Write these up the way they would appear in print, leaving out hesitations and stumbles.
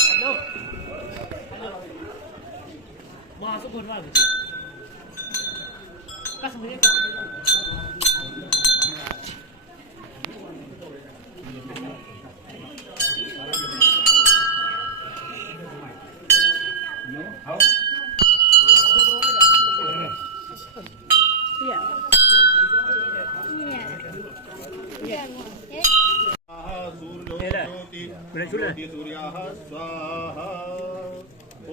Halo. Masuk ke rumah. Kas sendiri. सूर्याः स्वाहा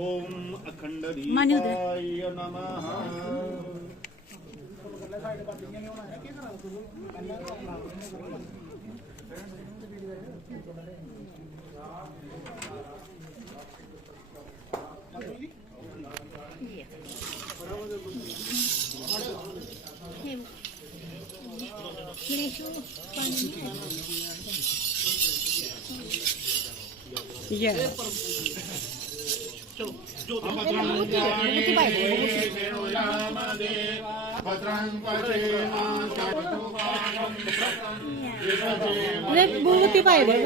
ओम अखंड दीपाय नमः Iya. Lihat buti Pak ya.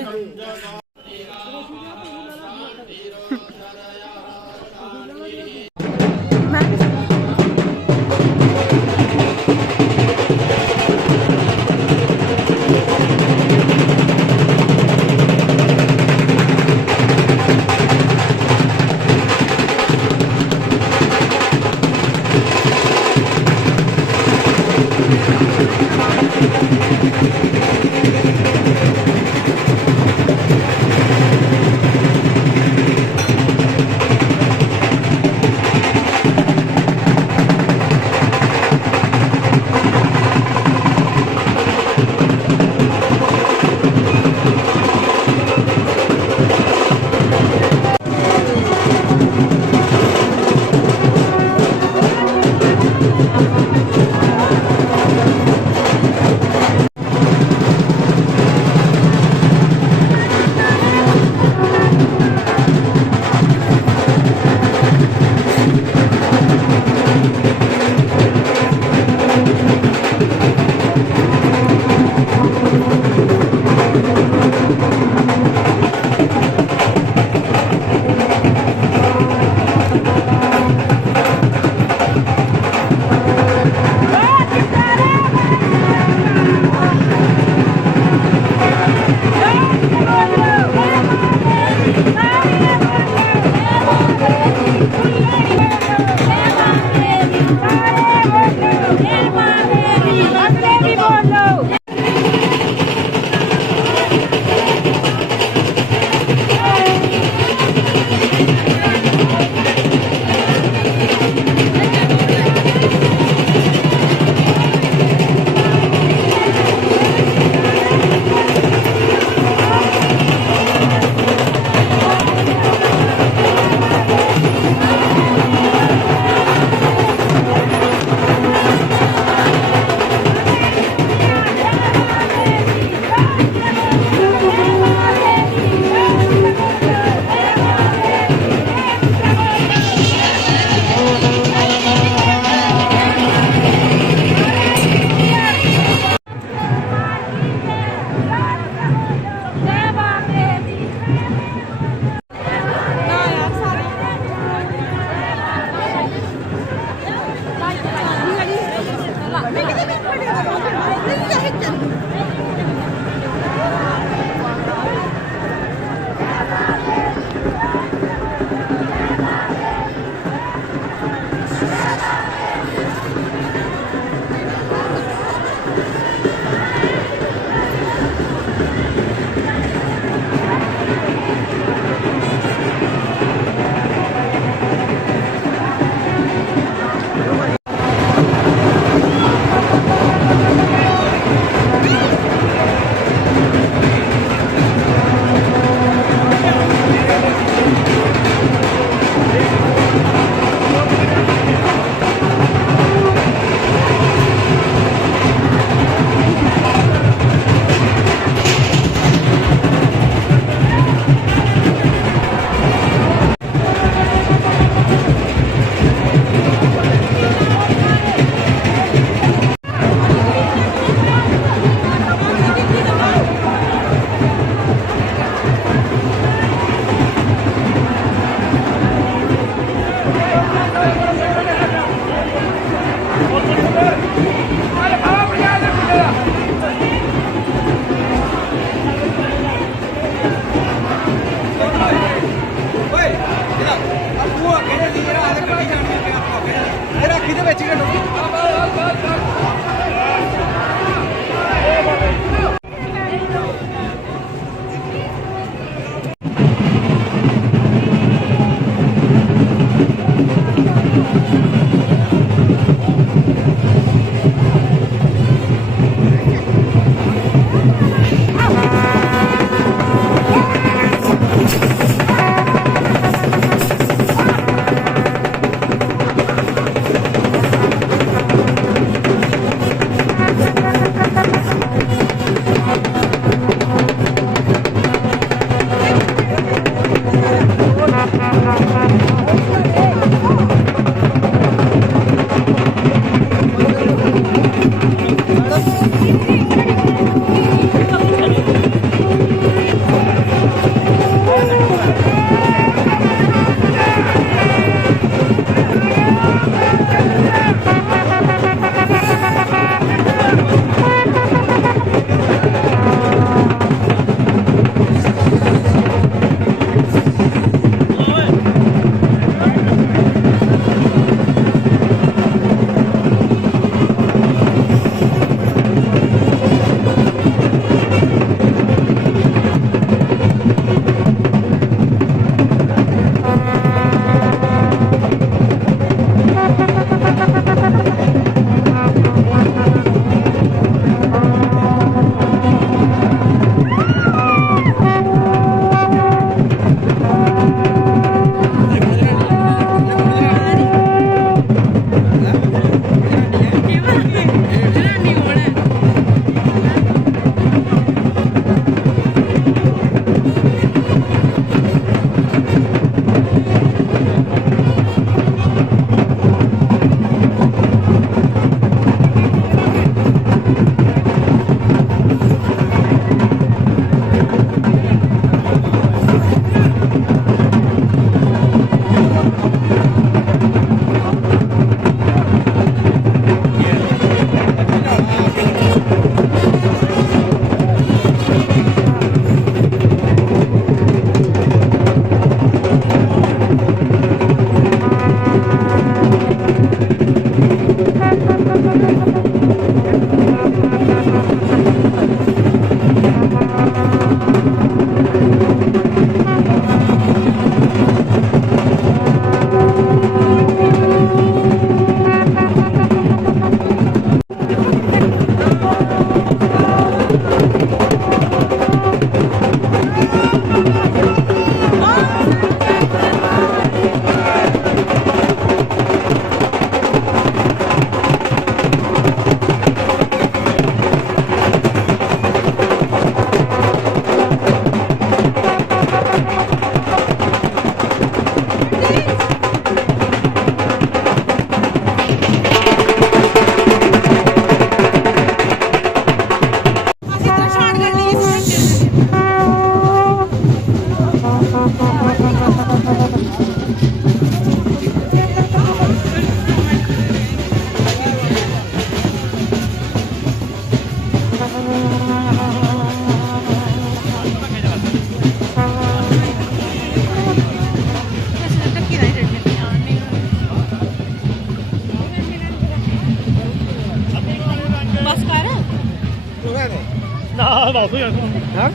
的保护员是吗？ਹਾਂ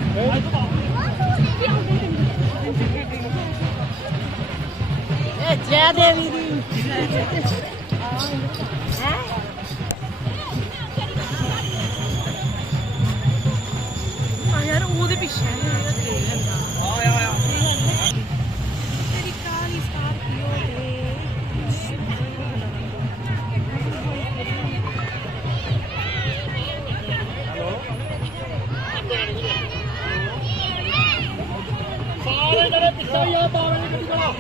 ਇਹ ਜੈ ਦੇਵੀ ਦੀ ਯਾਰ ਉਹਦੇ ਪਿੱਛੇ ਤੇਰੀ ਕਾਲੀ ਸਕਾਰਪੀਓ ਸਾਰੇ ਜਿਹੜੇ ਪਿੱਛੇ ਹੀ ਆ ਬਾਵੇ ਦੀ ਗੱਡੀ ਕੋਲ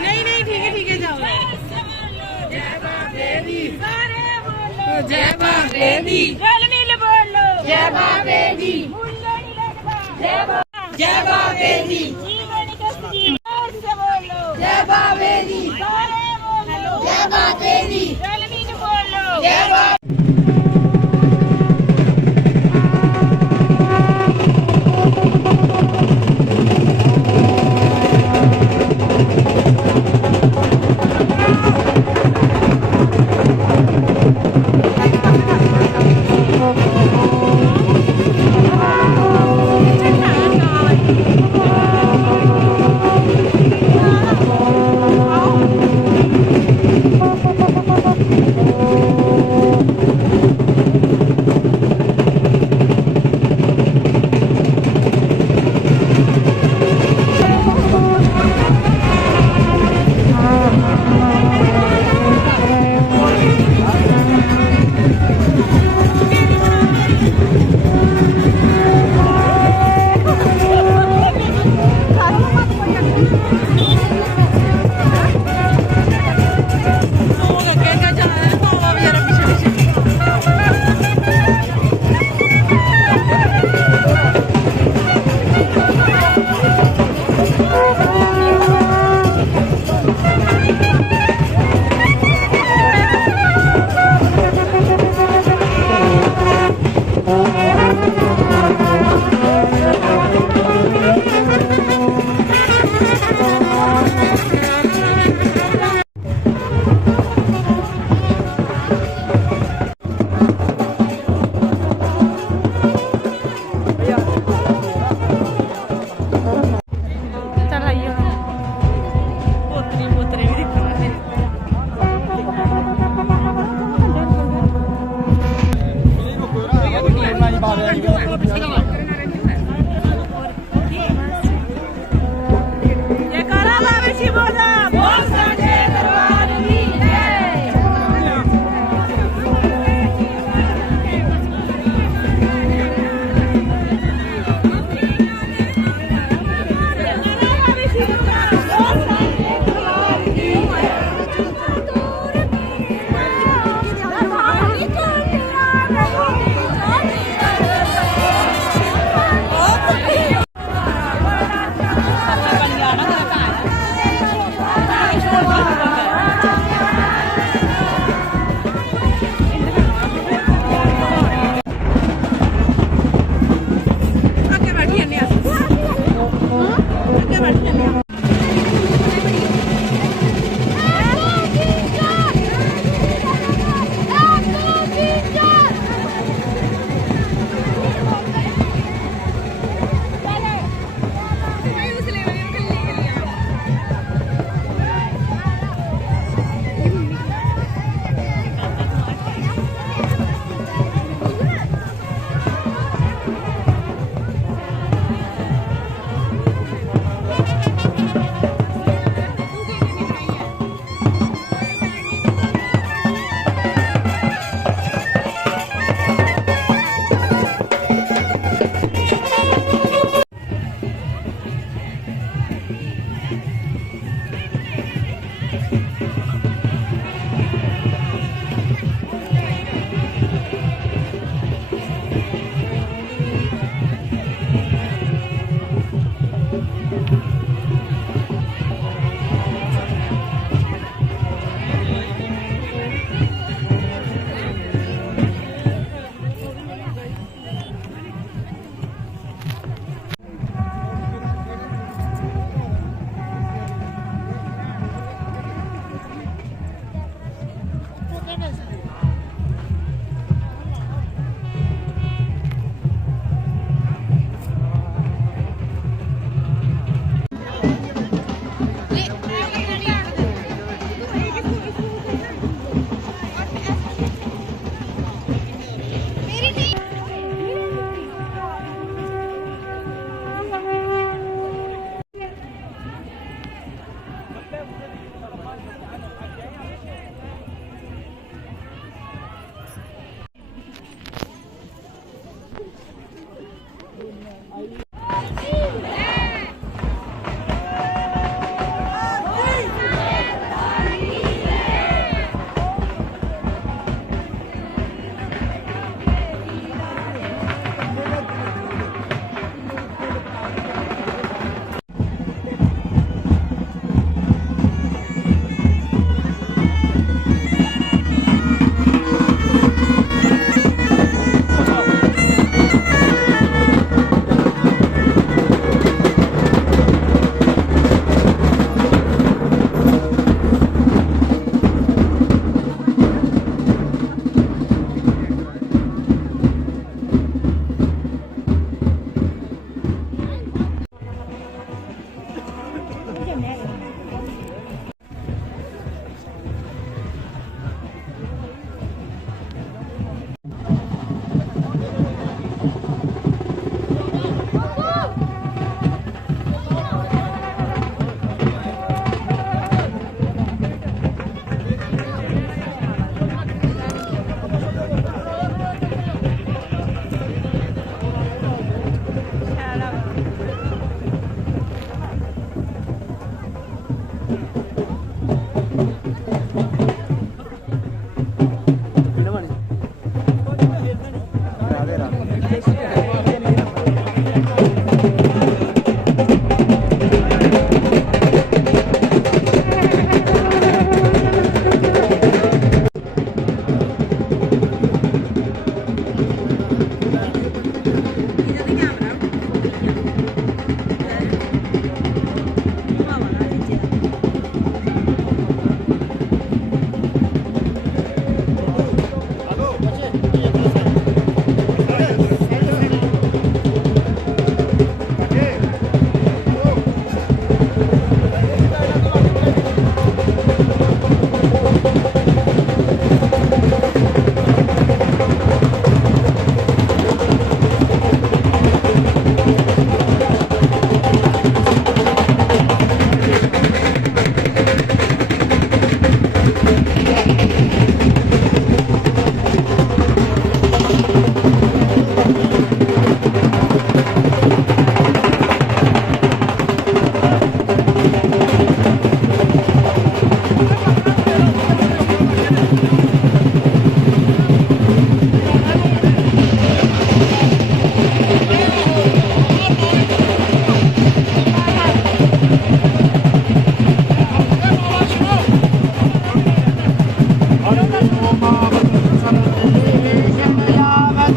नहीं नहीं ठीक है जाओ जय बाबे दी रल मिल बोलो जय बाबे दी मुल्लोनी लगवा जय बाबे दी जीवन कस्ती से बोलो जय बाबे दी सारे बोलो जय बाबे दी रल मिल बोलो जय बाबे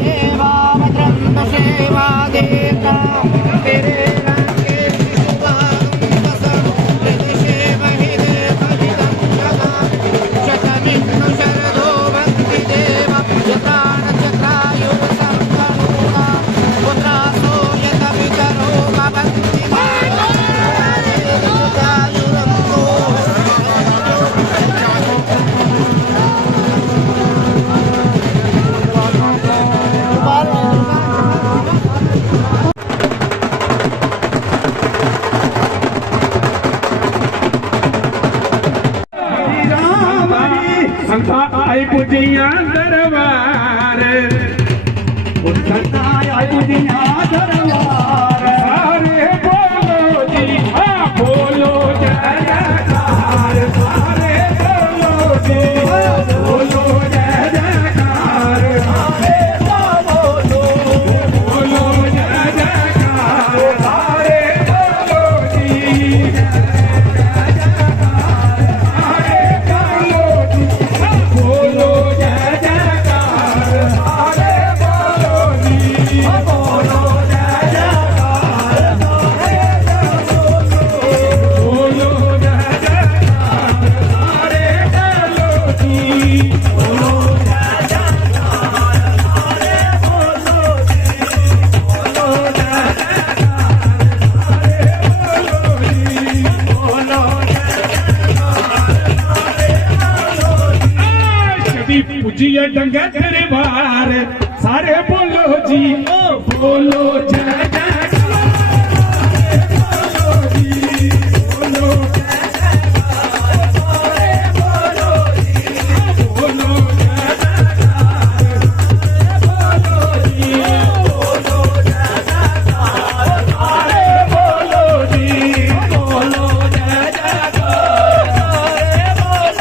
देवा भद्रं पश्येवा देवता तेरे रंगे शिवांतसं प्रदिशेव हि देवहितं जगा शतमिन्नु शरदो भक्ति देव यत्राणचक्रायुसंतनूना पुत्रासो यत पितरो भवन्ति संता आई पुजिया दरबार संता आई पुजिया दरबार सारे बोलो जी हाँ बोलो जय जयकार सारे बोलो जी बोलो जय जयकार सारे बोलो जय जयकार सारे बोलो जी बोलो जय जयकार सारे बोलो जी बोलो जय जयकार सारे बोलो जय जयकार सारे बोलो जी बोलो जय जयकार सारे बोलो जी बोलो जय पुजिया डंगा दरबार सारे बोलो जी ओ बोलो जय जयकार बोलो जी बोलो जय जयकार सारे बोलो जी बोलो जय जयकार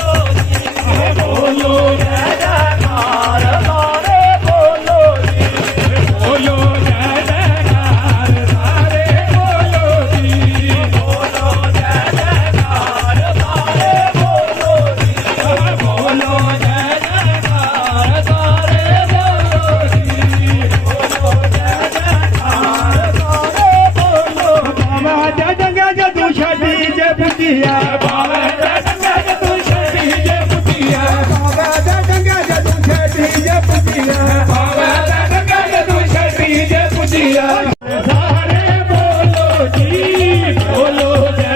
बोलो जी बोलो जय जयकार सारे बोलो जी बोलो जय जयकार सारे बोलो जी बोलो जय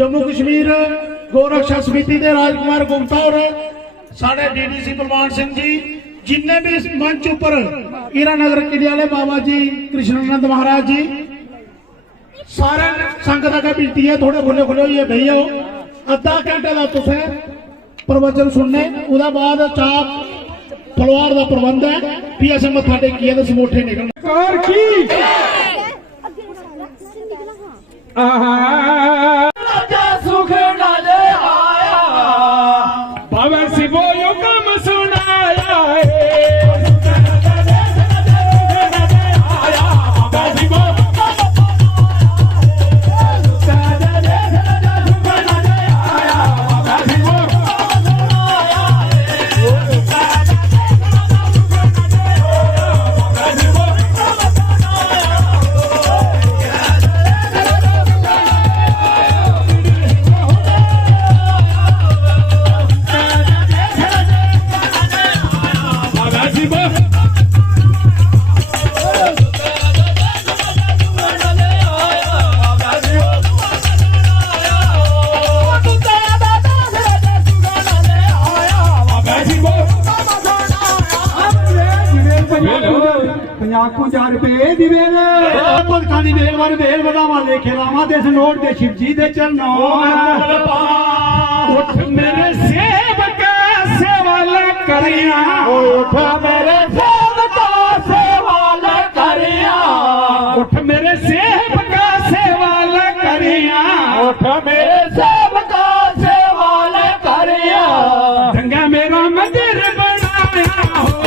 जम्मू कश्मीर गौरक्षा समिति के राजकुमार गुप्ता और साढ़े डीडीसी बलवान सिंह जी जिन्ने भी इस मंच उपर हीरानगर किले वाले बाबा जी कृष्णानंद महाराज जी सारे संगत अगर बेनती है थोड़े खुले खुले होइए भैया अद्धा घंटे का तुसें प्रवचन सुनने उदा बाद चाप तलवार का प्रबंध है भी असें मत्था टेकिए तो समोठे निकलने सुख नाले आया बाबा शिवो यो कम सुनाया 50 रुपए दी वेल भगतां दी वेल वर वेल वधावा लेखे लावा दे इस नोट दे शिव जी दे चरणों उठ मेरे सेवका सेवा ले करिया उठ मेरे सेवका सेवा ले करिया उठ मेरे सेवका सेवा ले करिया उठ मेरे सेवका सेवा ले करिया गंगा मेरा मंदिर बनाया हो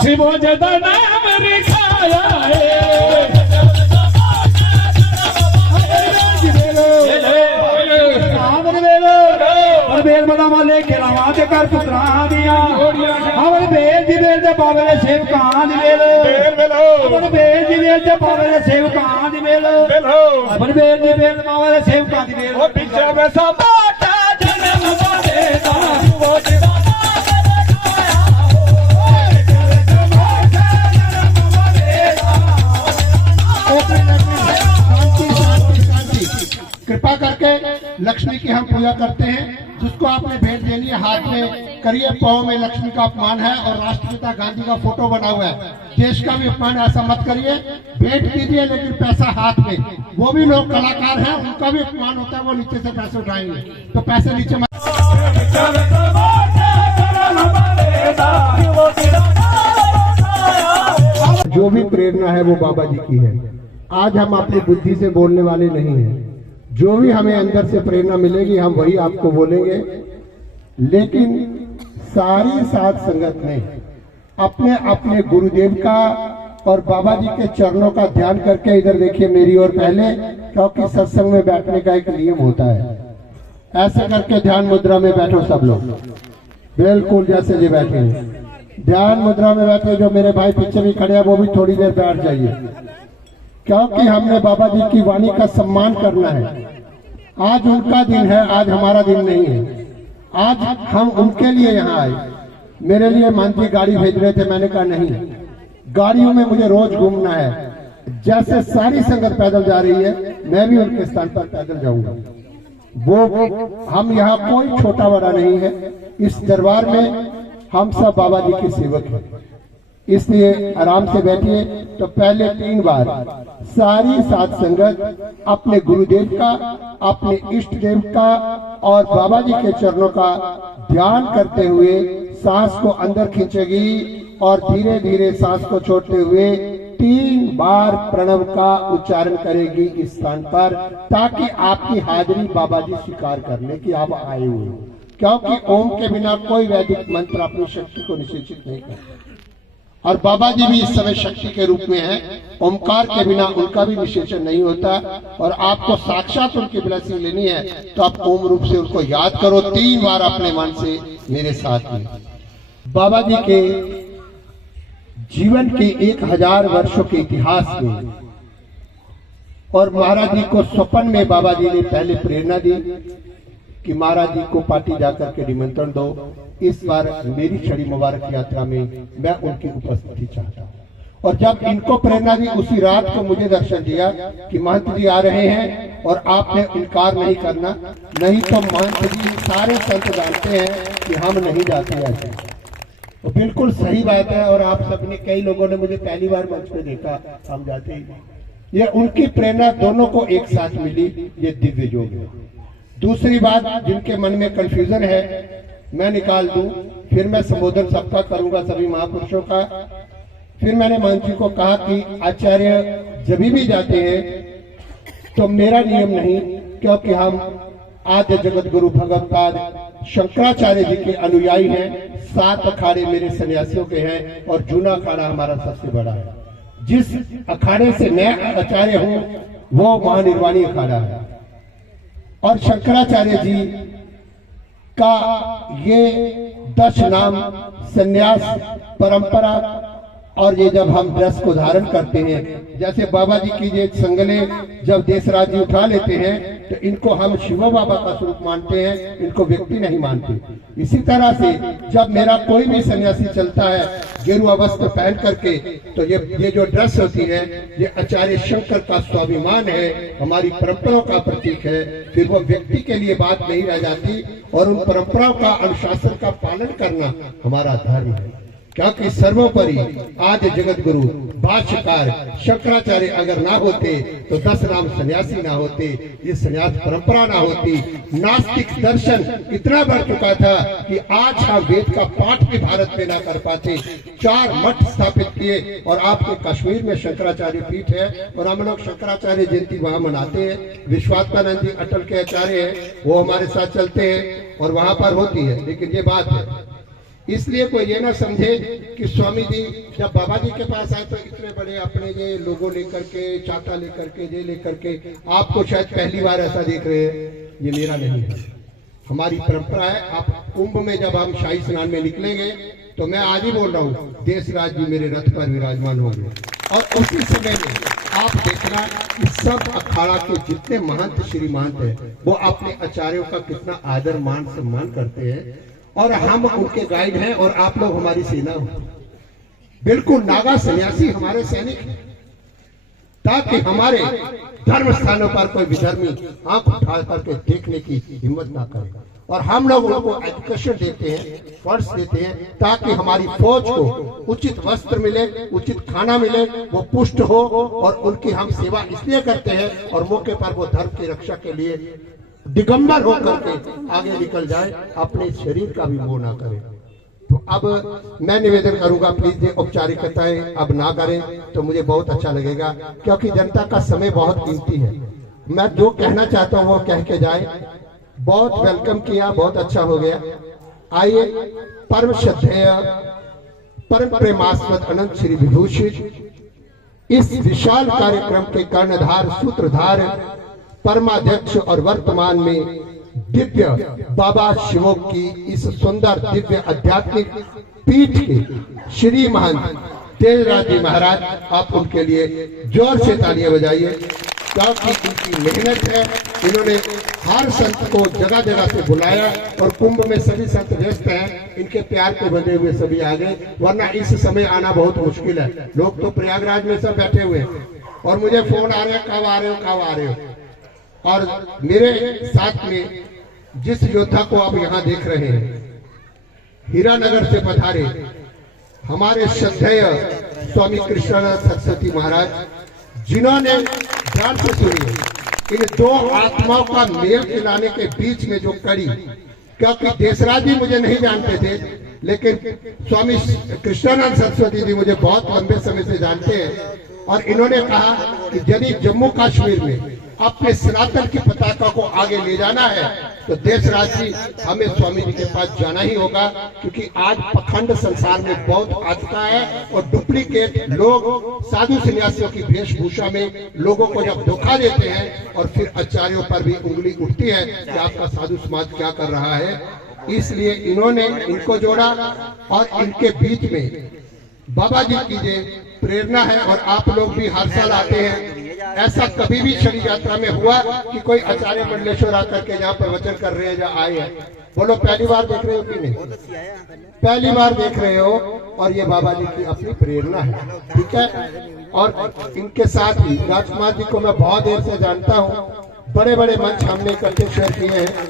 शिवो जदा नाम लिखाया बेल बदामा लेके लावा ते कर पुत्रा दिया हमर बेल दी बेल दे बाबे दे सेवकां दी बेल हमर बेल दी बेल दे बाबे दे सेवकां दी बेल हमर बेल दी बेल बाबे दे सेवकां दी बेल ओ पिछे वैसा बाटा जन्म देता वो जदा कृपा करके लक्ष्मी की हम पूजा करते हैं। जिसको आपने भेंट देनी है हाथ में करिए, पाँव में लक्ष्मी का अपमान है और राष्ट्रपिता गांधी का फोटो बना हुआ है। देश का भी अपमान ऐसा मत करिए, भेंट कीजिए लेकिन पैसा हाथ में। वो भी लोग कलाकार हैं, उनका भी अपमान होता है, वो नीचे से पैसे उठाएंगे तो पैसे नीचे मत। जो भी प्रेरणा है वो बाबा जी की है। आज हम अपनी बुद्धि से बोलने वाले नहीं हैं। जो भी हमें अंदर से प्रेरणा मिलेगी हम वही आपको बोलेंगे। लेकिन सारी साध संगत ने अपने अपने गुरुदेव का और बाबा जी के चरणों का ध्यान करके, इधर देखिए मेरी ओर पहले, क्योंकि सत्संग में बैठने का एक नियम होता है। ऐसे करके ध्यान मुद्रा में बैठो सब लोग, बिल्कुल जैसे जी बैठे हैं ध्यान मुद्रा में बैठे। जो मेरे भाई पीछे भी खड़े हैं वो भी थोड़ी देर बैठ जाइए, क्योंकि हमने बाबा जी की वाणी का सम्मान करना है। आज उनका दिन है, आज हमारा दिन नहीं है। आज हम उनके लिए यहाँ आए। मेरे लिए मानती गाड़ी भेज रहे थे, मैंने कहा नहीं, गाड़ियों में मुझे रोज घूमना है। जैसे सारी संगत पैदल जा रही है मैं भी उनके स्थान पर पैदल जाऊंगा। वो हम यहाँ कोई छोटा बड़ा नहीं है, इस दरबार में हम सब बाबा जी के सेवक हैं। इसलिए आराम से बैठिए। तो पहले 3 बार सारी साध संगत अपने गुरुदेव का, अपने इष्ट देव का और बाबा जी के चरणों का ध्यान करते हुए सांस को अंदर खींचेगी और धीरे धीरे सांस को छोड़ते हुए 3 बार प्रणव का उच्चारण करेगी इस स्थान पर, ताकि आपकी हाजिरी बाबा जी स्वीकार करने की आप आए हुए। क्योंकि ओम के बिना कोई वैदिक मंत्र अपनी शक्ति को निषेचित नहीं करता और बाबा जी भी इस समय शक्ति के रूप में है। ओमकार के बिना उनका भी निषेचन नहीं होता और आपको साक्षात उनकी ब्लेसिंग लेनी है तो आप ओम रूप से उनको याद करो 3 बार अपने मन से मेरे साथ में। बाबा जी के जीवन के 1000 वर्षों के इतिहास में और महाराज जी को स्वप्न में बाबा जी ने पहले प्रेरणा दी कि महाराज जी को पार्टी जाकर के निमंत्रण दो। इस बार मेरी छड़ी मुबारक यात्रा में मैं उनकी उपस्थिति चाहता हूँ। और जब इनको प्रेरणा दी उसी रात को मुझे दर्शन दिया कि महंत जी आ रहे हैं और आपने इनकार नहीं करना, नहीं तो महंत जी सारे संत जानते हैं कि हम नहीं जाते ऐसे। तो बिल्कुल सही बात है और आप सबने, कई लोगों ने मुझे पहली बार मंच पे देखा, हम जाते ही। ये उनकी प्रेरणा दोनों को एक साथ मिली, ये दिव्य योग है। दूसरी बात, जिनके मन में कंफ्यूजन है मैं निकाल दूं, फिर मैं संबोधन सबका करूंगा, सभी महापुरुषों का। फिर मैंने महंत जी को कहा कि आचार्य जब भी जाते हैं तो मेरा नियम नहीं, क्योंकि हम आद्य जगत गुरु भगवत्पाद शंकराचार्य जी के अनुयायी हैं। 7 अखाड़े मेरे सन्यासियों के हैं और जूना अखाड़ा हमारा सबसे बड़ा है। जिस अखाड़े से मैं आचार्य हूं वो महानिर्वाणी अखाड़ा है। और शंकराचार्य जी का ये 10 नाम सन्यास परंपरा, और ये जब हम ड्रेस को धारण करते हैं, जैसे बाबा जी की ये संगले जब देशराज जी उठा लेते हैं तो इनको हम शिव बाबा का स्वरूप मानते हैं, इनको व्यक्ति नहीं मानते। इसी तरह से जब मेरा कोई भी सन्यासी चलता है गेरुआ वस्त्र पहन करके, तो ये जो ड्रेस होती है ये आचार्य शंकर का स्वाभिमान है, हमारी परंपराओं का प्रतीक है। फिर वो व्यक्ति के लिए बात नहीं रह जाती, और उन परंपराओं का अनुशासन का पालन करना हमारा धर्म है। क्योंकि सर्वोपरि आद्य जगत गुरु भाष्यकार शंकराचार्य अगर ना होते तो 10 नाम सन्यासी ना होते, ये सन्यास परंपरा ना होती। नास्तिक दर्शन इतना बढ़ चुका था कि आज हम वेद का पाठ भी भारत में ना कर पाते। 4 मठ स्थापित किए, और आपके कश्मीर में शंकराचार्य पीठ है, और हम लोग शंकराचार्य जयंती वहां मनाते हैं। विश्वात्मानंद जी अटल के आचार्य हैं, वो हमारे साथ चलते हैं और वहां पर होती है। लेकिन ये बात है, इसलिए कोई ये ना समझे कि स्वामी जी जब बाबा जी के पास आए तो इतने बड़े अपने ये लोगो लेकर के, चाटा लेकर के, ये लेकर के, आपको शायद पहली बार ऐसा देख रहे हैं। ये मेरा नहीं है, हमारी परंपरा है। आप कुंभ में जब हम शाही स्नान में निकलेंगे तो मैं आज ही बोल रहा हूँ, देशराज जी मेरे रथ पर विराजमान होंगे, और उसी समय में आप देखना कि सब अखाड़ा के जितने महंत श्री महंत है वो अपने आचार्यों का कितना आदर मान सम्मान करते हैं, और हम उनके गाइड हैं, और आप लोग हमारी सेना हो। बिल्कुल नागा सन्यासी हमारे सैनिक हैं, ताकि हमारे धर्म स्थानों पर कोई विधर्मी आंख उठा करके देखने की हिम्मत ना करे। और हम लोग उनको एजुकेशन देते हैं, फंड्स देते हैं, ताकि हमारी फौज को उचित वस्त्र मिले, उचित खाना मिले, वो पुष्ट हो, और उनकी हम सेवा इसलिए करते हैं, और मौके पर वो धर्म की रक्षा के लिए दिगंबर होकर के आगे निकल जाए, अपने शरीर का भी मोह ना करे। तो अब मैं निवेदन करूंगा, प्लीज ये औपचारिकताएं अब ना करें तो मुझे बहुत अच्छा लगेगा, क्योंकि जनता का समय बहुत कीमती है। मैं जो कहना चाहता हूं वो कह के जाए। बहुत वेलकम किया, बहुत अच्छा हो गया। आइए परम श्रद्धेय परम प्रेमास्पद अनंत श्री विभूषित इस विशाल कार्यक्रम के कर्णधार सूत्रधार परमाध्यक्ष और वर्तमान में दिव्य बाबा शिवों की इस सुंदर दिव्य आध्यात्मिक पीठ के श्री महंत तेजराज जी महाराज, आप उनके लिए जोर से तालियां बजाइए, क्योंकि इनकी मेहनत है। इन्होंने हर संत को जगह जगह से बुलाया, और कुंभ में सभी संत व्यस्त हैं, इनके प्यार के बंधे हुए सभी आ गए, वरना इस समय आना बहुत मुश्किल है। लोग तो प्रयागराज में सब बैठे हुए हैं, और मुझे फोन आ रहे हैं, कब आ रहे हो, कब आ रहे हो। और मेरे साथ में जिस योद्धा को आप यहाँ देख रहे हैं, हीरानगर से पधारे हमारे श्रद्धेय स्वामी कृष्णानंद सरस्वती महाराज, जिन्होंने ध्यान से सुनिए इन 2 आत्माओं का मेल खिलाने के बीच में जो कड़ी, क्योंकि देशराज जी मुझे नहीं जानते थे, लेकिन स्वामी कृष्णानंद सरस्वती जी मुझे बहुत लंबे समय से जानते हैं, और इन्होंने कहा कि यदि जम्मू कश्मीर में अपने सनातन की पताका को आगे ले जाना है तो देशराज जी हमें स्वामी जी के पास जाना ही होगा, क्योंकि आज पखंड संसार में बहुत आ चुका है, और डुप्लीकेट लोग साधु सन्यासियों की वेशभूषा में लोगों को जब धोखा देते हैं, और फिर आचार्यों पर भी उंगली उठती है कि आपका साधु समाज क्या कर रहा है। इसलिए इन्होंने इनको जोड़ा, और इनके बीच में बाबा जी की जो प्रेरणा है, और आप लोग भी हर साल आते हैं। ऐसा कभी भी शनि यात्रा में हुआ कि कोई आचार्य मंडलेश्वर आकर के यहाँ प्रवचन कर रहे हैं या आए हैं? बोलो, पहली बार देख रहे हो कि नहीं? पहली बार देख रहे हो, और ये बाबा जी की अपनी प्रेरणा है, ठीक है। और इनके साथ ही राजकुमार जी को मैं बहुत देर से जानता हूँ, बड़े बड़े मंच हमने इकट्ठे शेयर किए हैं,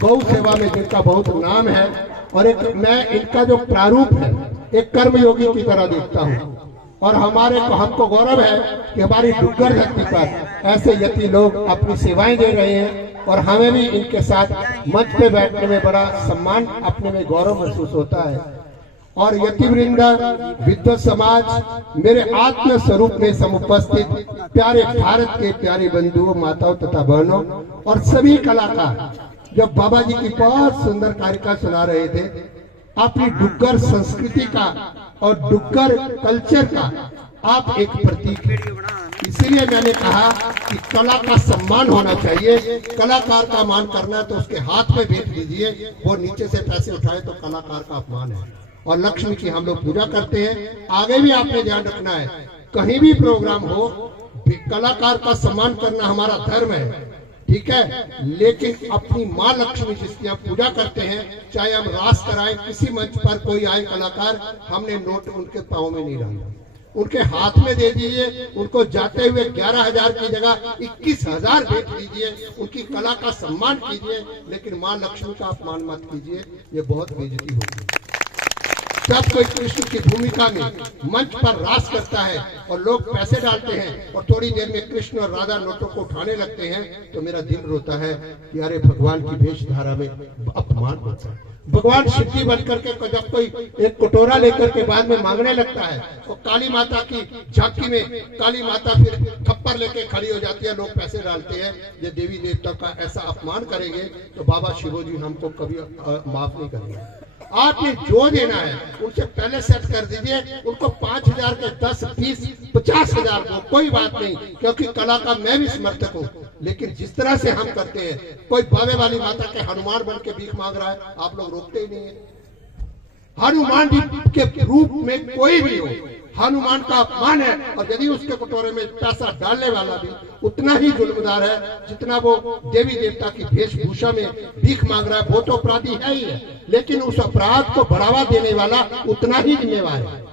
गौ सेवा में जिनका बहुत नाम है, और एक मैं इनका जो प्रारूप है एक कर्मयोगी की तरह देखता हूँ, और हमको गौरव है कि हमारी डुग्गर धरती पर ऐसे यति लोग अपनी सेवाएं दे रहे हैं, और हमें भी इनके साथ मंच पे बैठने में बड़ा सम्मान, अपने में गौरव महसूस होता है। और यतिवृंद, विद्वत समाज, मेरे आत्म स्वरूप में समुपस्थित प्यारे भारत के प्यारे बंधुओं, माताओं तथा बहनों और सभी कलाकार जब बाबा जी की बहुत सुंदर कारिका सुना रहे थे, अपनी डुग्गर संस्कृति का और डुग्गर कल्चर का आप एक प्रतीक हैं। इसीलिए मैंने कहा कि कला का सम्मान होना चाहिए। कलाकार का मान करना है तो उसके हाथ में भेज दीजिए, वो नीचे से पैसे उठाए तो कलाकार का अपमान है। और लक्ष्मी की हम लोग पूजा करते हैं। आगे भी आपने ध्यान रखना है, कहीं भी प्रोग्राम हो कलाकार का सम्मान करना हमारा धर्म है, ठीक है। लेकिन अपनी माँ लक्ष्मी जिसकी हम पूजा करते हैं, चाहे हम रास कराएं, किसी मंच पर कोई आए कलाकार, हमने नोट उनके पाँव में नहीं डालना, उनके हाथ में दे दीजिए। उनको जाते हुए 11,000 की जगह 21,000 भेज दीजिए। उनकी कला का सम्मान कीजिए, लेकिन माँ लक्ष्मी का अपमान मत कीजिए, ये बहुत बेइज्जती होगी। जब कोई कृष्ण की भूमिका में मंच पर रास करता है और लोग पैसे डालते हैं और थोड़ी देर में कृष्ण और राधा नोटों को उठाने लगते हैं, तो मेरा दिल रोता है कि अरे भगवान की वेशधारा में अपमान होता है। भगवान शिवजी बन करके जब कोई एक कटोरा लेकर के बाद में मांगने लगता है, तो काली माता की झांकी में काली माता फिर थप्पड़ लेके खड़ी हो जाती है, लोग पैसे डालते हैं। ये देवी देवता का ऐसा अपमान करेंगे तो बाबा शिवजी हमको कभी माफ नहीं करेंगे। आपने जो देना है उनसे पहले सेट कर दीजिए। उनको 5,000 के 10, 20, 50,000 को कोई बात नहीं, क्योंकि कला का मैं भी समर्थक हूँ। लेकिन जिस तरह से हम करते हैं, कोई बावे वाली माता के हनुमान बन के भीख मांग रहा है, आप लोग रोकते ही नहीं है। हनुमान जी के रूप में कोई भी हो, हनुमान का अपमान है। और यदि उसके कटोरे में पैसा डालने वाला भी उतना ही जुल्मदार है जितना वो देवी देवता की वेशभूषा में भीख मांग रहा है, वो तो अपराधी है ही है, लेकिन उस अपराध को बढ़ावा देने वाला उतना ही जिम्मेवार है।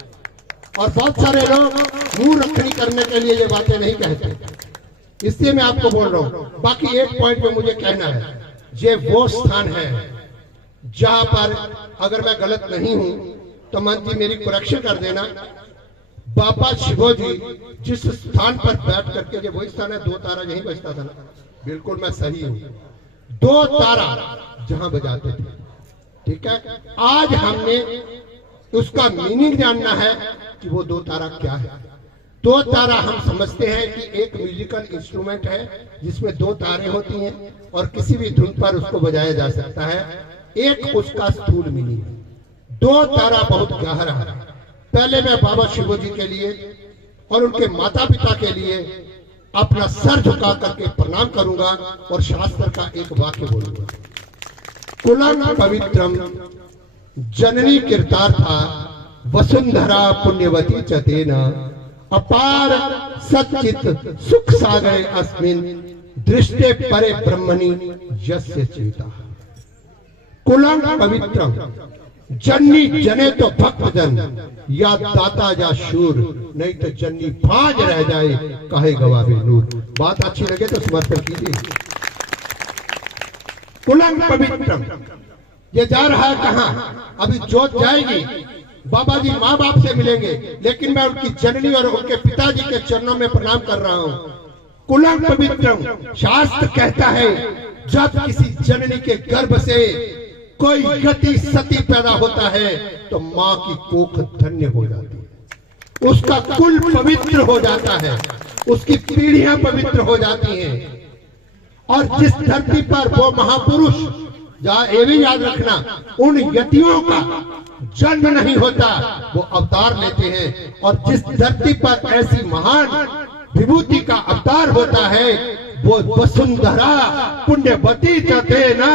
और बहुत सारे लोग मुंह रखनी करने के लिए ये बातें नहीं कहते, इसलिए मैं आपको बोल रहा हूँ। बाकी एक पॉइंट में मुझे कहना है, ये वो स्थान है जहां पर, अगर मैं गलत नहीं हूं तो मंत्री मेरी करेक्शन कर देना, बाबा शिवजी जिस स्थान पर बैठ करके, ये वही स्थान है 2 तारा यहीं बजता था ना, बिल्कुल मैं सही हूं, 2 तारा जहां बजाते थे, ठीक है। आज हमने उसका मीनिंग जानना है कि वो 2 तारा क्या है। 2 तारा हम समझते हैं कि एक म्यूजिकल इंस्ट्रूमेंट है जिसमें 2 तारे होती हैं और किसी भी धुन पर उसको बजाया जा सकता है। एक उसका स्थूल मीनिंग है, 2 तारा बहुत गहरा है। पहले मैं बाबा शिवजी के लिए और उनके माता पिता के लिए अपना सर झुका करके प्रणाम करूंगा और शास्त्र का एक वाक्य बोलूंगा। कुलम पवित्रम जननी कीर्तार्था वसुंधरा पुण्यवती चतेना अपार सच्चित सुख सागरे अस्मिन दृष्टे परे ब्रह्मणि यस्य चेता। कुलम पवित्रम, जननी जने तो भक्त जन, या दाता या शूर, नहीं तो जननी भाज रह जाए कहे गवावे नूर। बात अच्छी लगे तो समर्थन कीजिए। कुलम पवित्रम, ये जा रहा है कहां? अभी जोत जाएगी, बाबा जी माँ बाप से मिलेंगे, लेकिन मैं उनकी जननी और उनके पिताजी के चरणों में प्रणाम कर रहा हूं। कुलम पवित्रम, शास्त्र कहता है जब किसी जननी के गर्भ से कोई गति सती पैदा होता है तो माँ की कोख धन्य हो जाती है, उसका कुल पवित्र हो जाता है, उसकी पीढ़ियां पवित्र हो जाती हैं। और जिस धरती पर वो महापुरुष, ये भी याद रखना, उन यतियों का जन्म नहीं होता, वो अवतार लेते हैं। और जिस धरती पर ऐसी महान विभूति का अवतार होता है वो वसुंधरा पुण्यवती चते ना,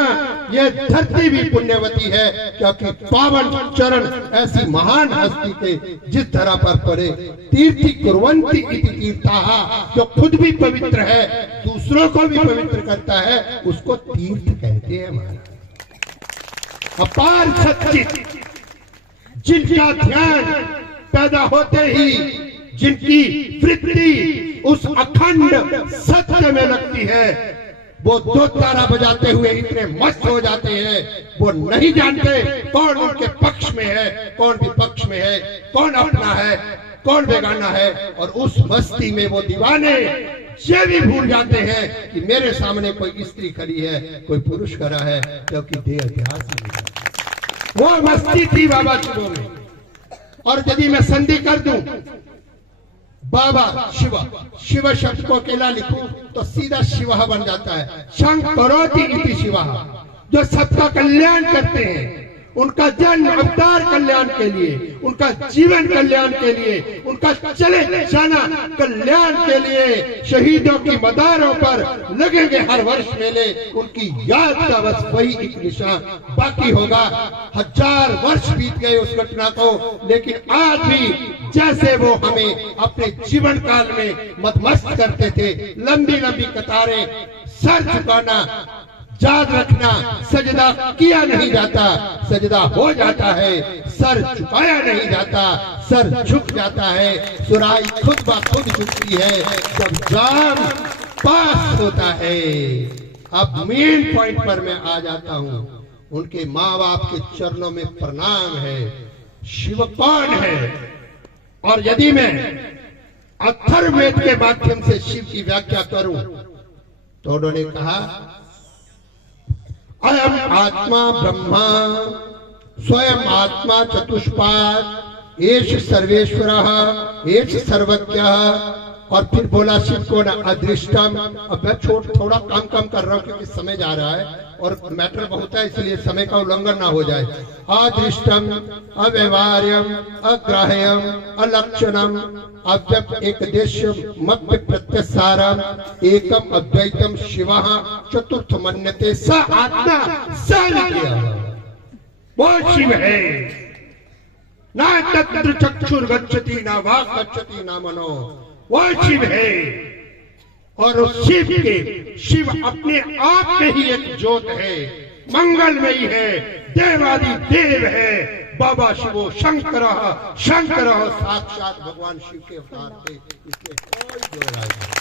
ये धरती भी पुण्यवती है, क्योंकि पावन चरण ऐसी महान हस्ती के जिस धरा पर पड़े, तीर्थी कुर्वन्ति इति तीर्थाः, जो खुद भी पवित्र है दूसरों को भी पवित्र करता है, उसको तीर्थ कहते हैं। महाराज अपार सच्चित, जिनका ध्यान पैदा होते ही जिनकी वृत्ति उस अखंड सत्य में लगती है, वो 2 तारा बजाते हुए इतने मस्त हो जाते हैं, वो नहीं जानते कौन उनके पक्ष में है, कौन विपक्ष में है, कौन अपना है, कौन बेगाना है। और उस मस्ती में वो दीवाने ये भी भूल जाते हैं कि मेरे सामने कोई स्त्री खड़ी है, कोई पुरुष खड़ा है, क्योंकि देह अभ्यास ही वो मस्ती थी बाबा शिवों में। और यदि मैं संधि कर दूं बाबा शिव, शिव शब्द को अकेला लिखूं तो सीधा शिव बन जाता है। शंकरोति इति शिवः, जो सबका कल्याण करते हैं, उनका जन्म अवतार कल्याण के लिए, उनका जीवन कल्याण के लिए, उनका चले जाना कल्याण के लिए, शहीदों की मदारों पर लगेंगे हर वर्ष मेले, उनकी याद का बस वही एक निशान बाकी होगा। 1000 वर्ष बीत गए उस घटना को, लेकिन आज भी जैसे वो हमें अपने जीवन काल में मदमस्त करते थे, लंबी लंबी कतारें, सर झुकाना, याद रखना, सजदा किया नहीं जाता, सजदा हो जाता है, सर झुकाया नहीं जाता, सर झुक जाता है। सुराई खुद ब खुद झुकती है जब जाम पास होता है। अब मेन पॉइंट पर मैं आ जाता हूं, उनके माँ बाप के चरणों में प्रणाम है। शिव कौन है? और यदि मैं अथर्ववेद के माध्यम से शिव की व्याख्या करूं तो उन्होंने कहा, अयम आत्मा ब्रह्मा स्वयं आत्मा चतुष्पाद एष सर्वेश्वरः एष सर्वज्ञः। और फिर बोला शिव को न अदृष्टम। अब मैं थोड़ा कम कर रहा हूं क्योंकि समय जा रहा है और मैटर बहुत है, इसलिए समय का उल्लंघन ना हो जाए। अदृष्टम अव्यवहार्यम अग्राह्यम अलक्षणम अव्यक्त एक देश मध्य प्रत्यसारम एकम अद्वैतम शिवः चतुर्थ मन्यते स आत्मा स नित्य। वो शिव है, ना तत्र चक्षुर गच्छति ना वाक् गच्छति ना मनो। वो शिव है और उस शिव अपने आप में ही एक ज्योत है, मंगलमयी है, देवादि देव है। बाबा शिवो शंकर साक्षात भगवान शिव के अवतार थे, इसमें कोई दो राय नहीं।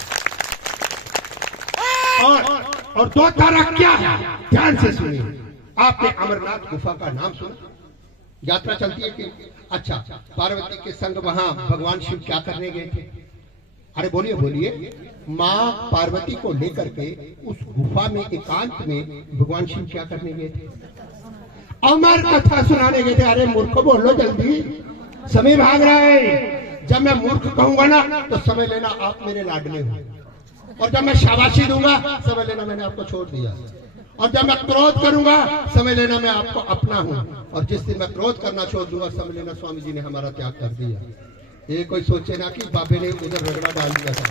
और दो तारा क्या है, ध्यान से सुनिए। आपने अमरनाथ गुफा का नाम सुना? यात्रा चलती है कि? अच्छा, पार्वती के संग वहां भगवान शिव क्या करने गए थे? अरे बोलिए बोलिए। माँ पार्वती को लेकर के उस गुफा में एकांत में भगवान शिव क्या करने गए थे? अमर कथा सुनाने गए थे। अरे मूर्ख बोलो जल्दी, समय भाग रहा है। जब मैं मूर्ख कहूंगा ना तो समझ लेना आप मेरे लाडले हो, और जब मैं शाबाशी दूंगा समझ लेना मैंने आपको छोड़ दिया, और जब मैं क्रोध करूंगा समझ लेना मैं आपको अपना हूं, और जिस दिन मैं क्रोध करना छोड़ दूंगा समझ लेना स्वामी जी ने हमारा त्याग कर दिया। ये कोई सोचे ना कि बाबे ने उधर रगड़ा डाल दिया था।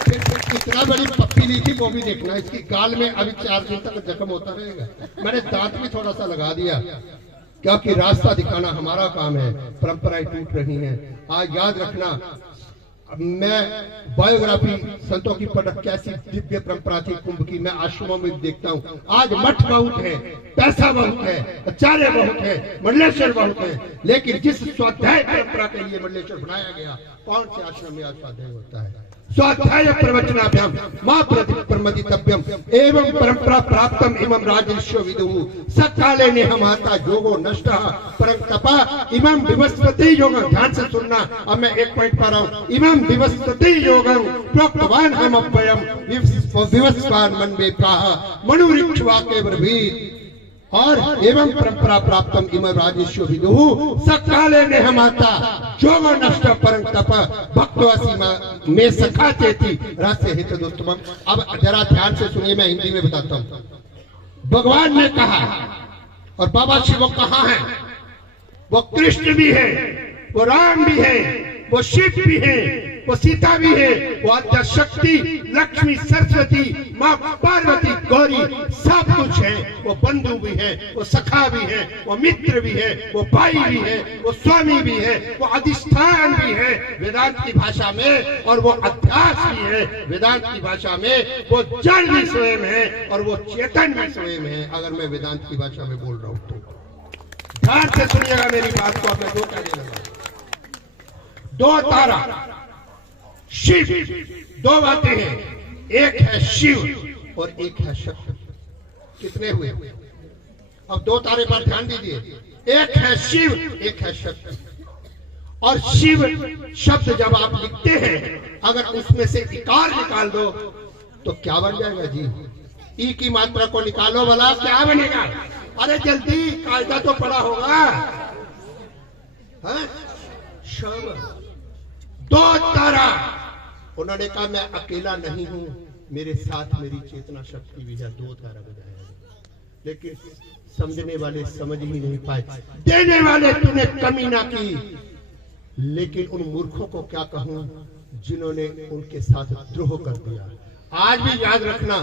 फिर कितना बड़ी पप्पी ली थी वो भी देखना। इसकी गाल में अभी 4 दिन तक जख्म होता रहेगा। मैंने दांत भी थोड़ा सा लगा दिया क्योंकि रास्ता दिखाना हमारा काम है। परंपराएं टूट रही हैं। आज याद रखना, मैं बायोग्राफी संतों की पढ़, कैसी दिव्य परंपरा थी कुंभ की, मैं आश्रमों में देखता हूँ। आज मठ बहुत है, पैसा बहुत है, आचार्य बहुत है, मंडलेश्वर बहुत है, लेकिन जिस स्वाध्याय परंपरा के लिए मंडलेश्वर बनाया गया, कौन से आश्रम में आज स्वाध्याय होता है? स्वाध्याय प्रवचनाभ्याम मां प्रमदितव्यम एवं परंपरा प्राप्तम इमं राजर्षियो विदुः सकाले ने हमाता योगो नष्टः परं तपा इमं विवस्वते योगं। ध्यान से सुनना, अब मैं एक पॉइंट पा रहा हूं। इमं विवस्वते योगं प्रोक्तवान हम अव्ययम विवस्वान मन में प्राह मनुरिक्ष्वाके ब्रवीत। और एवं परंपरा प्राप्तम इमं राजर्षियो विदुः सकाले ने हमाता योगो नष्ट परं तप भक्तवासी में सखा चेती रास्ते हितोत्तमम। अब जरा ध्यान से सुनिए, मैं हिंदी में बताता हूं। भगवान ने कहा, और बाबा शिव कहाँ है? वो कृष्ण भी है, वो राम भी है, वो शिव भी है, वो सीता भी है, वो आद्या शक्ति लक्ष्मी सरस्वती माँ पार्वती गौरी सब कुछ है। वो बंधु भी है, वो सखा भी है, वो मित्र भी है, वो भाई भी है, वो स्वामी भी है, वो अधिष्ठान भी है वेदांत की भाषा में, और वो अध्यास भी है वेदांत की भाषा में। वो जड़ भी स्वयं है और वो चेतन भी स्वयं है, अगर मैं वेदांत की भाषा में बोल रहा हूं तो। ध्यान से सुनिएगा मेरी बात को। मैं 2 कहने लगा। 2 तारा शिव, 2 बातें हैं, एक है शिव और एक है शक्ति। कितने हुए? अब 2 तारे पर ध्यान दीजिए। एक है शिव, एक है शक्ति। और शिव शब्द जब आप लिखते हैं, अगर उसमें से इकार निकाल दो तो क्या बन जाएगा जी? ई की मात्रा को निकालो भला, क्या बनेगा? अरे जल्दी, कायदा तो पड़ा होगा। हाँ? शव, दो तारा। उन्होंने कहा मैं अकेला नहीं हूं, मेरे साथ मेरी चेतना शक्ति भी है। दो तारा बजाया, लेकिन समझने वाले समझ ही नहीं पाए। देने वाले तूने कमी ना की, लेकिन उन मूर्खों को क्या कहूं जिन्होंने उनके साथ द्रोह कर दिया। आज भी याद रखना,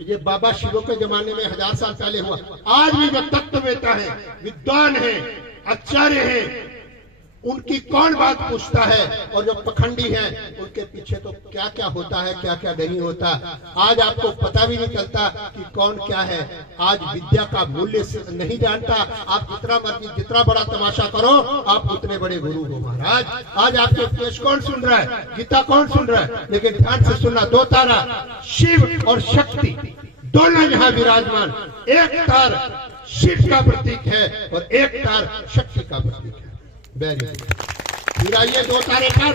ये बाबा शिवो के जमाने में 1000 साल पहले हुआ। आज भी जो तत्ववेता है, विद्वान है, आचार्य है, उनकी कौन बात पूछता है? और जो पखंडी हैं, उनके पीछे तो क्या क्या होता है, क्या क्या नहीं होता। आज आपको पता भी नहीं चलता कि कौन क्या है। आज विद्या का मूल्य नहीं जानता। आप जितना मर्जी जितना बड़ा तमाशा करो, आप उतने बड़े गुरु हो महाराज। आज आपके उपदेश कौन सुन रहा है? गीता कौन सुन रहा है? लेकिन ध्यान से सुनना, दो तारा शिव और शक्ति दोनों यहाँ विराजमान। एक तार शिव का प्रतीक है और एक तार शक्ति का प्रतीक है। Very good. फिर आइए दो तारे पर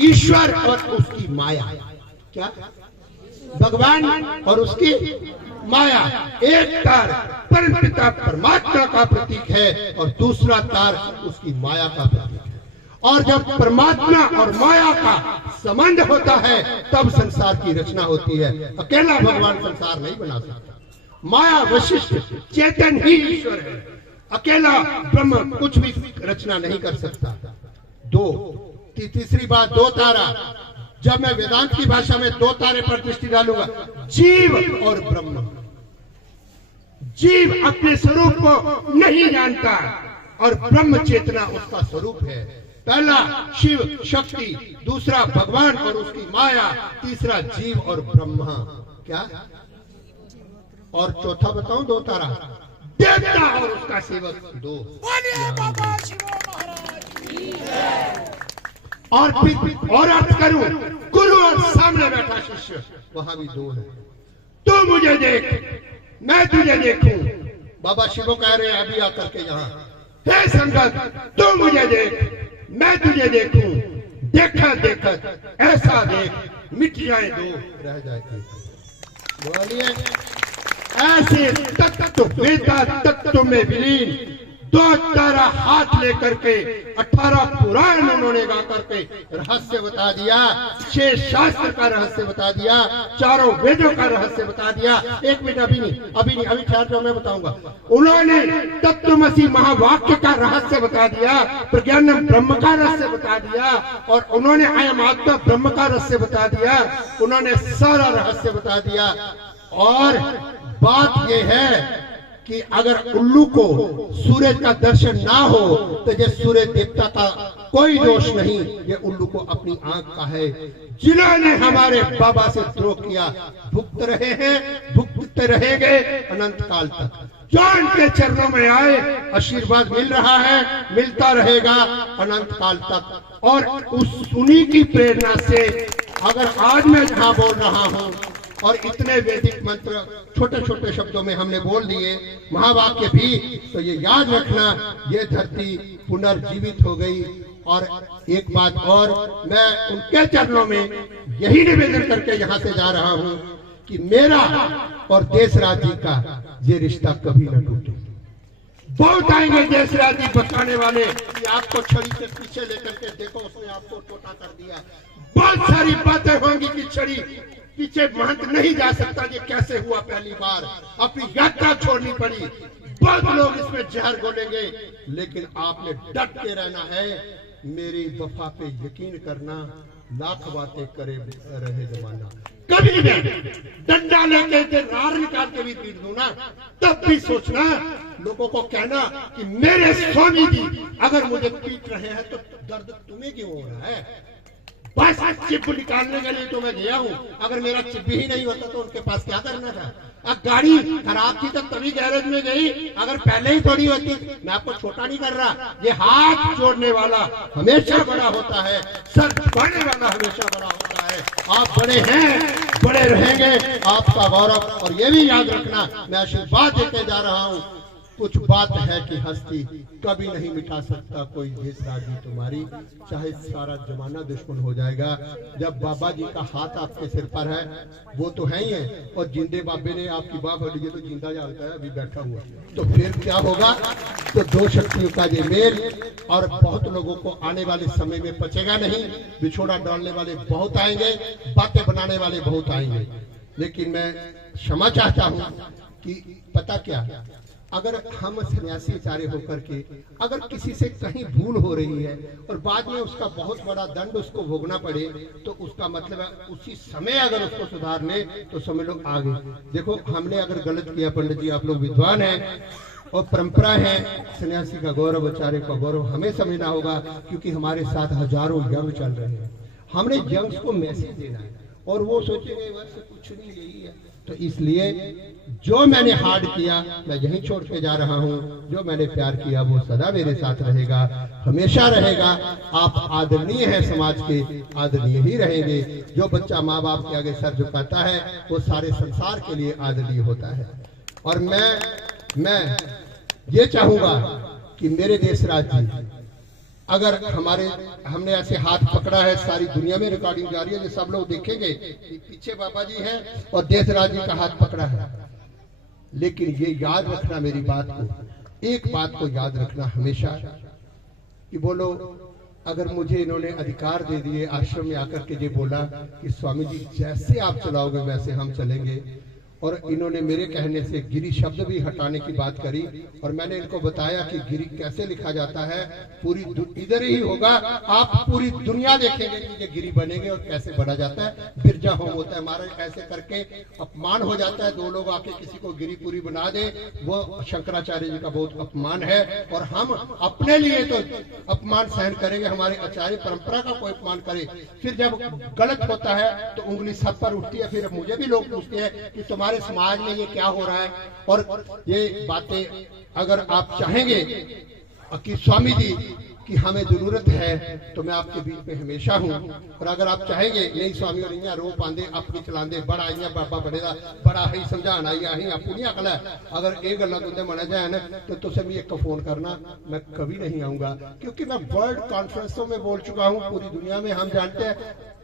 ईश्वर और उसकी माया। क्या? भगवान और उसकी माया। एक तार परमपिता परमात्मा का प्रतीक है और दूसरा तार उसकी माया का प्रतीक है। और जब परमात्मा और माया का संबंध होता है, तब संसार की रचना होती है। अकेला भगवान संसार नहीं बना सकता। माया वशिष्ठ चेतन ही ईश्वर है। अकेला ब्रह्म कुछ भी रचना नहीं कर सकता। तीसरी बात, दो तारा। जब मैं वेदांत की भाषा में दो तारे पर दृष्टि डालूंगा, जीव और ब्रह्म। जीव अपने स्वरूप को नहीं जानता और ब्रह्म चेतना उसका स्वरूप है। पहला शिव शक्ति, दूसरा भगवान और उसकी माया, तीसरा जीव और ब्रह्मा। क्या? और चौथा बताऊं, दो तारा, देवता और उसका सेवक। दो। और फिर और अर्थ करूं, गुरु और सामने बैठा शिष्य, वहां भी दो है। तू मुझे देख, मैं तुझे देखूं। बाबा शिवो कह रहे हैं अभी आकर के यहाँ, हे संगत, तू मुझे देख, मैं तुझे देखूं। देखा देखा ऐसा देख, मिट जाए दो, रह जाए एक। बोलिए, ऐसे तत्व वेदा तत्व में विलीन दो तारा हाथ लेकर के 18 पुराण उन्होंने गा करके रहस्य बता दिया। 6 शास्त्र का रहस्य बता दिया, 4 वेदों का रहस्य बता दिया। एक मिनट, अभी ठहर जाओ, मैं बताऊंगा। उन्होंने तत्वमसी महावाक्य का रहस्य बता दिया, प्रज्ञानम ब्रह्म का रहस्य बता दिया, और उन्होंने अयम आत्मा ब्रह्म का रहस्य बता दिया। उन्होंने सारा रहस्य बता दिया। और बात यह है कि अगर उल्लू को सूरज का दर्शन ना हो तो ये सूर्य देवता का कोई दोष नहीं, ये उल्लू को अपनी आंख का है। जिन्होंने हमारे बाबा से द्रोह किया, भुगत रहे हैं, भुगतते रहेंगे अनंत काल तक। जो उनके चरणों में आए, आशीर्वाद मिल रहा है, मिलता रहेगा अनंत काल तक। और उन्हीं की प्रेरणा से अगर आज मैं जहां बोल रहा हूं और इतने वैदिक मंत्र छोटे छोटे शब्दों में हमने बोल दिए, महावाक्य भी, तो ये याद रखना, ये धरती पुनर्जीवित हो गई। और एक बात और, मैं उनके चरणों में यही निवेदन करके यहाँ से जा रहा हूँ कि मेरा और देशराज जी का ये रिश्ता कभी न टूटे। बहुत आएंगे देशराज जी बताने वाले कि आपको छड़ी से पीछे लेकर के देखो, उसने आपको टोटा कर दिया। बहुत सारी बातें होंगी कि छड़ी पीछे महंत नहीं जा सकता, ये कैसे हुआ, पहली बार अपनी यात्रा छोड़नी पड़ी। बहुत लोग इसमें जहर घोलेंगे, लेकिन आपने डट के रहना है। मेरी वफा पे यकीन करना, लाख बातें करे रहे जमाना। कभी भी डंडा लेके रार निकाल के भी पीट दूं ना, तब भी सोचना, लोगों को कहना कि मेरे स्वामी जी अगर मुझे पीट रहे हैं तो दर्द तुम्हें क्यों हो रहा है। बस चिप निकालने के लिए तो मैं गया हूँ। अगर मेरा चिप ही नहीं होता तो उनके पास क्या करना था। अब गाड़ी खराब थी तो तभी गैरेज में गई, अगर पहले ही थोड़ी होती। मैं आपको छोटा नहीं कर रहा, ये हाथ जोड़ने वाला हमेशा बड़ा होता है, सर झुकाने वाला हमेशा बड़ा होता है। आप बड़े हैं, बड़े रहेंगे, आपका गौरव। और ये भी याद रखना, मैं आशीर्वाद देते जा रहा हूँ, कुछ बात है कि हस्ती कभी नहीं मिटा सकता कोई देश राजी तुम्हारी, चाहे सारा जमाना दुश्मन हो जाएगा। जब बाबा जी का हाथ आपके सिर पर है, वो तो है ही है, और जिंदे बाबे ने आपकी बाह फट ली तो जिंदा जागता है अभी बैठा हुआ, तो फिर क्या होगा? तो दो शक्तियों का ये मेल, और बहुत लोगों को आने वाले समय में पचेगा नहीं। बिछोड़ा डालने वाले बहुत आएंगे, बातें बनाने वाले बहुत आएंगे, लेकिन मैं क्षमा चाहता हूँ कि पता क्या, अगर हम सन्यासी आचार्य होकर के अगर किसी से कहीं भूल हो रही है और बाद में उसका बहुत बड़ा दंड उसको भोगना पड़े, तो उसका मतलब है उसी समय अगर उसको सुधार ले तो समझ लो आगे। देखो, हमने अगर गलत किया, पंडित जी आप लोग विद्वान हैं और परंपरा है, सन्यासी का गौरव, आचार्य का गौरव हमें समझना होगा, क्योंकि हमारे साथ हजारों यंग चल रहे हैं। हमने यंग्स को मैसेज देना है और वो सोचेंगे बस कुछ नहीं, यही है। तो इसलिए जो मैंने हार्ड किया मैं यहीं छोड़ के जा रहा हूँ, जो मैंने प्यार किया वो सदा मेरे साथ रहेगा, हमेशा रहेगा। आप आदरणीय हैं, समाज के आदरणीय ही रहेंगे। जो बच्चा माँ बाप के आगे सर झुकाता है वो सारे संसार के लिए आदरणीय होता है। और मैं ये चाहूंगा कि मेरे देश राज्य, अगर हमने ऐसे हाथ पकड़ा है, सारी दुनिया में रिकॉर्डिंग जा रही है, जो सब लोग देखेंगे, पीछे बाबा जी हैं और देश राज्य का हाथ पकड़ा है। लेकिन ये याद रखना, मेरी बात को, एक बात को याद रखना हमेशा, कि बोलो अगर मुझे इन्होंने अधिकार दे दिए, आश्रम में आकर के ये बोला कि स्वामी जी जैसे आप चलाओगे वैसे हम चलेंगे, और इन्होंने मेरे कहने से गिरी शब्द भी हटाने की बात करी, और मैंने इनको बताया कि गिरी कैसे लिखा जाता है, पूरी इधर ही होगा, आप पूरी दुनिया देखेंगे कि ये गिरी बनेंगे और कैसे बना जाता है। बिरजा होम होता है हमारे, ऐसे करके अपमान हो जाता है, दो लोग आके किसी को गिरी पूरी बना दे, वो शंकराचार्य जी का बहुत अपमान है। और हम अपने लिए तो अपमान सहन करेंगे, हमारे आचार्य परंपरा का कोई अपमान करे, फिर जब गलत होता है तो उंगली सब पर उठती है। फिर मुझे भी लोग पूछते हैं कि तुम्हारे समाज में ये क्या हो रहा है। और ये बातें अगर आप चाहेंगे कि स्वामी जी कि हमें जरूरत है, तो मैं आपके बीच में हमेशा हूँ। और अगर आप चाहेंगे नहीं स्वामी और इं रो पाते अपनी चलाते बड़ा इं बाबा बड़े का बड़ा ही समझाना आई अपनी अकल है, अगर ये गल्लां तुंदे मना जाए तो तुझे भी एक फोन करना, मैं कभी नहीं आऊंगा, क्योंकि मैं वर्ल्ड कॉन्फ्रेंसों में बोल चुका हूँ पूरी दुनिया में। हम जानते हैं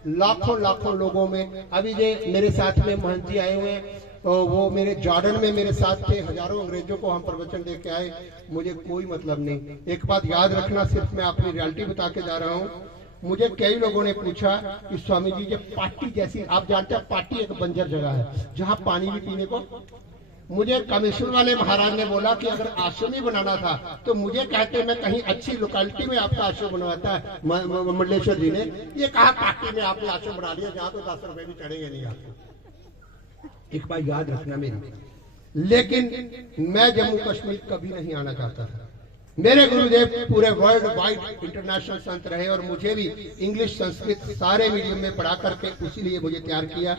लाखों लोगों में। अभी ये मेरे साथ में महंत जी आए हुए हैं, तो वो मेरे जॉर्डन में मेरे साथ थे, हजारों अंग्रेजों को हम प्रवचन दे के आए, मुझे कोई मतलब नहीं। एक बात याद रखना, सिर्फ मैं अपनी रियलिटी बता के जा रहा हूँ। मुझे कई लोगों ने पूछा कि स्वामी जी ये पार्टी जैसी, आप जानते हैं पार्टी एक बंजर जगह है जहाँ पानी भी पीने को। मुझे कमिश्नर वाले महाराज ने बोला कि अगर आश्रम ही बनाना था तो मुझे कहते मैं कहीं अच्छी लोकेलिटी में आपका आश्रम बनवाता है। मंडलेश्वर जी ने ये कहा पार्टी में आपने आश्रम बना लिया जहाँ तो 10 रुपए भी चढ़ेंगे नहीं आपको। एक बात याद रखना मेरी, लेकिन मैं जम्मू कश्मीर कभी नहीं आना चाहता था। मेरे गुरुदेव पूरे वर्ल्ड वाइड इंटरनेशनल संत रहे और मुझे भी इंग्लिश संस्कृत सारे मीडियम में पढ़ा करके उसीलिए मुझे तैयार किया।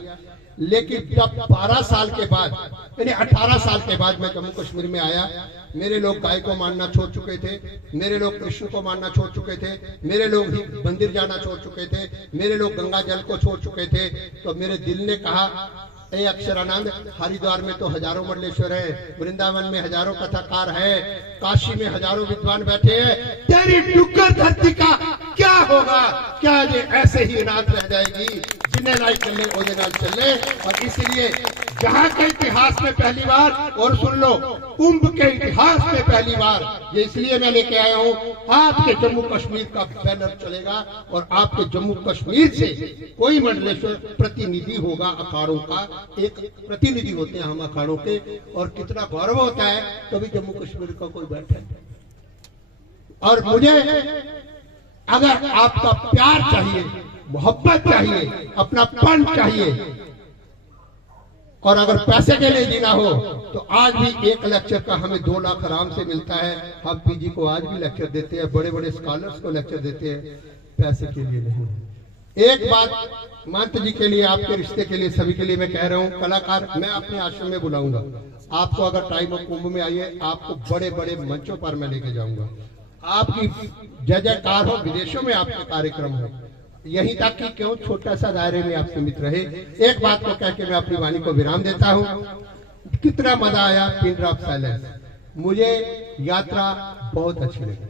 लेकिन जब 12 साल के बाद यानी 18 साल के बाद मैं जम्मू कश्मीर में आया, मेरे लोग गाय को मानना छोड़ चुके थे, मेरे लोग कृष्ण को मानना छोड़ चुके थे, मेरे लोग ही मंदिर जाना छोड़ चुके थे, मेरे लोग गंगा जल को छोड़ चुके थे। तो मेरे दिल ने कहा ए अक्षरानंद, हरिद्वार में तो हजारों मंडलेश्वर है, वृंदावन में हजारों कथाकार है, काशी में हजारों विद्वान बैठे हैं, तेरी डुग्गर धरती का क्या होगा? क्या ये ऐसे ही अनाथ रह जाएगी? जिन्हें नाल चले ओदे नाल चले। और इसलिए जहाँ के इतिहास में पहली बार, और सुन लो कुंभ के इतिहास में पहली बार, ये इसलिए मैं लेके आया हूँ, आपके जम्मू कश्मीर का बैनर चलेगा और आपके जम्मू कश्मीर से कोई मंडलेश्वर प्रतिनिधि होगा। अखाड़ों का एक प्रतिनिधि होते हैं हम अखाड़ों के, और कितना गौरव होता है कभी जम्मू कश्मीर का कोई बैठे। और मुझे अगर आपका प्यार चाहिए, मोहब्बत चाहिए, अपनापन चाहिए, और अगर पैसे के लिए जीना हो तो आज भी एक लेक्चर का हमें 2 लाख आराम से मिलता है। हम पीजी को आज भी लेक्चर देते हैं, बड़े बड़े स्कॉलर्स को लेक्चर देते हैं, पैसे के लिए नहीं। एक बात महंत जी के लिए, आपके रिश्ते के लिए, सभी के लिए मैं कह रहा हूँ, कलाकार मैं अपने आश्रम में बुलाऊंगा आपको। अगर टाइम ऑफ कुंभ में आइए, आपको बड़े बड़े मंचों पर मैं लेके जाऊंगा, आपकी जय जयकार हो, विदेशों में आपके कार्यक्रम हो, यहीं तक कि क्यों छोटा सा दायरे में आप सीमित रहे। एक बात को कह के मैं अपनी वाणी को विराम देता हूँ। कितना मजा आया पिन ड्रॉप साइलेंस। मुझे यात्रा बहुत अच्छी लगी।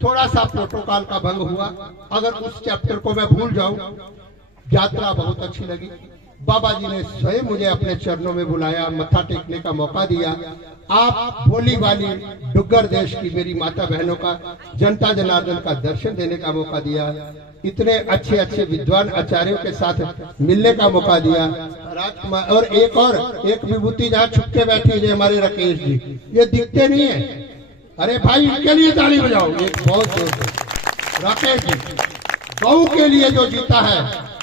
थोड़ा सा प्रोटोकॉल का भंग हुआ, अगर उस चैप्टर को मैं भूल जाऊं, यात्रा बहुत अच्छी लगी। बाबा जी ने स्वयं मुझे अपने चरणों में बुलाया, मत्था टेकने का मौका दिया। आप भोली वाली डुग्गर देश की मेरी माता बहनों का, जनता जनार्दन का दर्शन देने का मौका दिया। इतने अच्छे अच्छे विद्वान आचार्यों के साथ मिलने का मौका दिया। राजकुमार और एक विभूति जहाँ छुप के बैठी है हमारे राकेश जी, ये दिखते नहीं है। अरे भाई इनके लिए ताली बजाओ, एक बहुत जोर से। राकेश जी गौ के लिए जो जीता है,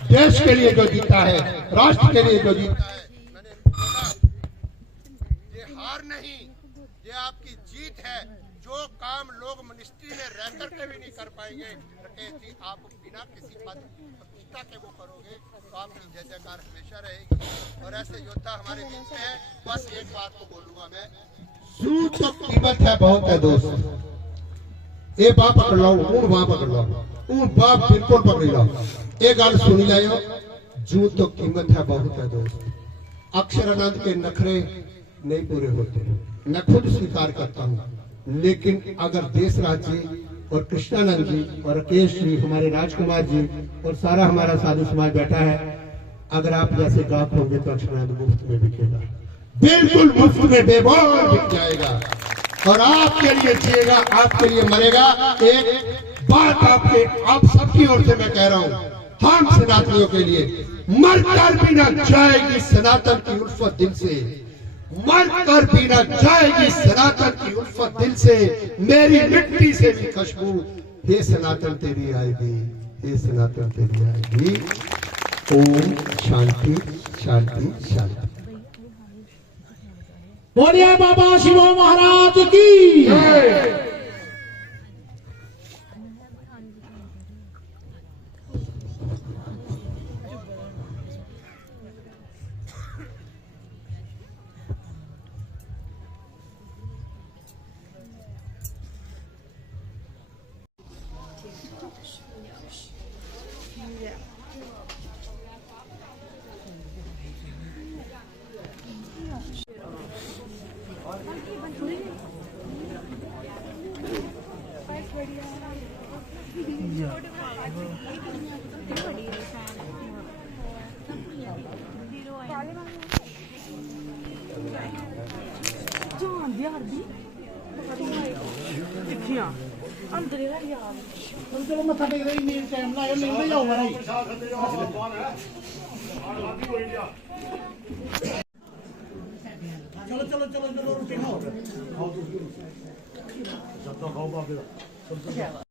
देश के लिए जो जीता है, राष्ट्र के लिए जो जीता है, मैंने बोला ये हार नहीं, ये आपकी जीत है। जो काम लोग मिनिस्ट्री में रह करके भी नहीं कर पाएंगे, राकेश जी आप बिना किसी पद प्रतिष्ठा के वो करोगे, तो आपकी जय जयकार हमेशा रहेगी। और ऐसे योद्धा हमारे बीच में है। बस एक बात को बोलूंगा मैं, जू तो कीमत है बहुत है दोस्त। ये बाप पकड़ लो, ऊन वहां पकड़ लो, ऊन बाप बिल्कुल पकड़ लो। एक गल सुनी जाओ, जू तो कीमत है बहुत है दोस्त। अक्षरानंद के नखरे नहीं पूरे होते, मैं खुद स्वीकार करता हूँ। लेकिन अगर देशराज जी और कृष्णानंद जी और राकेश जी, हमारे राजकुमार जी और सारा हमारा साधु समाज बैठा है, अगर आप जैसे गाहक होंगे तो अक्षरानंद मुफ्त में बिकेगा, बिल्कुल मुफ्त में बेबोल बिक जाएगा और आपके लिए जिएगा, आपके लिए मरेगा। एक बात आप सबकी ओर से मैं कह रहा हूँ, हम सनातनियों के लिए मर कर भी न जाएगी सनातन की उल्फत दिल से, मर कर भी न जाएगी सनातन की उल्फत दिल से। मेरी मिट्टी से भी खुशबू हे सनातन तेरी आएगी, हे सनातन तेरी आएगी। ओम शांति शांति शांति। बोलिए बाबा शिव महाराज की। चलो मत्था टेक रही नील टाइम लाओ, नहीं जाओ भाई। चलो चलो चलो चलो रोटी खाओ।